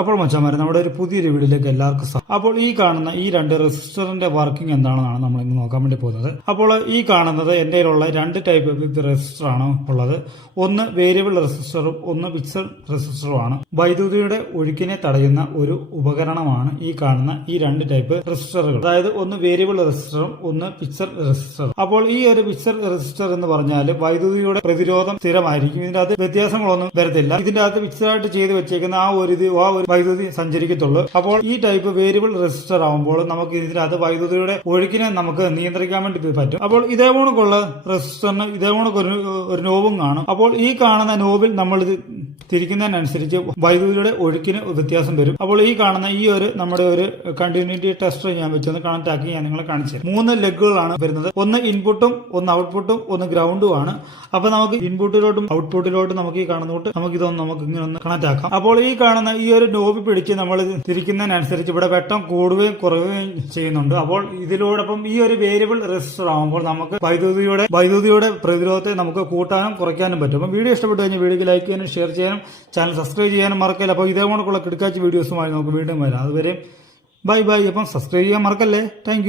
അപ്പോൾ മച്ചാമാരെ നമ്മുടെ ഒരു പുതിയൊരു വീഡിയോയിലേക്ക് എല്ലാവർക്കും. അപ്പോൾ ഈ കാണുന്ന ഈ രണ്ട് റെസിസ്റ്ററിന്റെ വർക്കിംഗ് എന്താണെന്നാണ് നമ്മൾ ഇന്ന് നോക്കാൻ വേണ്ടി പോകുന്നത്. അപ്പോൾ ഈ കാണുന്നത് എന്റെ കയ്യിലുള്ള രണ്ട് ടൈപ്പ് റെസിസ്റ്റർ ആണ് ഉള്ളത്. ഒന്ന് വേരിയബിൾ റെസിസ്റ്ററും ഒന്ന് ഫിക്സഡ് റെസിസ്റ്ററുമാണ്. വൈദ്യുതിയുടെ ഒഴുക്കിനെ തടയുന്ന ഒരു ഉപകരണമാണ് ഈ കാണുന്ന ഈ രണ്ട് ടൈപ്പ് റെസിസ്റ്ററുകൾ. അതായത് ഒന്ന് വേരിയബിൾ റെസിസ്റ്ററും ഒന്ന് ഫിക്സഡ് റെസിസ്റ്ററും. അപ്പോൾ ഈ ഒരു ഫിക്സഡ് റെസിസ്റ്റർ എന്ന് പറഞ്ഞാൽ വൈദ്യുതിയുടെ പ്രതിരോധം സ്ഥിരമായിരിക്കും. ഇതിന്റെ അകത്ത് വ്യത്യാസങ്ങളൊന്നും വരത്തില്ല. ഇതിന്റെ അകത്ത് ഫിക്സഡ് ആയിട്ട് ചെയ്ത് വെച്ചേക്കുന്ന ആ ഒരു ആ ഒരു വൈദ്യുതി സഞ്ചരിക്കത്തുള്ളൂ. അപ്പോൾ ഈ ടൈപ്പ് വേരിയബിൾ റെസിസ്റ്റർ ആവുമ്പോൾ നമുക്ക് ഇതിനകത്ത് വൈദ്യുതിയുടെ ഒഴുക്കിനെ നമുക്ക് നിയന്ത്രിക്കാൻ വേണ്ടി പറ്റും. അപ്പോൾ ഇതേ കണക്കുള്ള റെസിസ്റ്ററിന് ഇതേ കണക്ക് ഒരു ഒരു നോബും കാണും. അപ്പോൾ ഈ കാണുന്ന നോവിൽ നമ്മൾ ഇത് തിരിക്കുന്നതിനനുസരിച്ച് വൈദ്യുതിയുടെ ഒഴുക്കിന് വ്യത്യാസം വരും. അപ്പോൾ ഈ കാണുന്ന ഈ ഒരു നമ്മുടെ ഒരു കണ്ടിന്യൂറ്റി ടെസ്റ്റർ ഞാൻ വെച്ചൊന്ന് കണക്ട് ആക്കി ഞാൻ നിങ്ങളെ കാണിച്ചു മൂന്ന് ലെഗുകളാണ് വരുന്നത്. ഒന്ന് ഇൻപുട്ടും ഒന്ന് ഔട്ട്പുട്ടും ഒന്ന് ഗ്രൗണ്ടും ആണ് അപ്പൊ നമുക്ക് ഇൻപുട്ടിലോട്ടും ഔട്ട്പുട്ടിലോട്ടും നമുക്ക് ഈ കാണുന്നോട്ട് നമുക്ക് ഇതൊന്ന് നമുക്ക് ഇങ്ങനെ ഒന്ന് കണക്ട് ആക്കാം അപ്പോൾ ഈ കാണുന്ന ഈ ഒരു നോബ് പിടിച്ച് നമ്മൾ തിരിക്കുന്നതിനനുസരിച്ച് ഇവിടെ വെട്ടം കൂടുകയും കുറയുകയും ചെയ്യുന്നുണ്ട്. അപ്പോൾ ഇതിലോടൊപ്പം ഈ ഒരു വേരിയബിൾ റെസിസ്റ്റർ ആകുമ്പോൾ നമുക്ക് വൈദ്യുതിയുടെ വൈദ്യുതിയുടെ പ്രതിരോധത്തെ നമുക്ക് കൂട്ടാനും കുറയ്ക്കാനും പറ്റും. അപ്പം വീഡിയോ ഇഷ്ടപ്പെട്ടു കഴിഞ്ഞാൽ വീഡിയോക്ക് ലൈക്ക് ചെയ്യാനും ഷെയർ ചെയ്യാനും ചാനൽ സബ്സ്ക്രൈബ് ചെയ്യാനും മറക്കില്ല? അപ്പോൾ ഇതേ കണക്കുള്ള കിടക്കാച്ച വീഡിയോസുമായി നമുക്ക് വീണ്ടും വരാം. അതുവരെ ബൈ ബൈ അപ്പം സബ്സ്ക്രൈബ് ചെയ്യാൻ മറക്കല്ലേ? താങ്ക്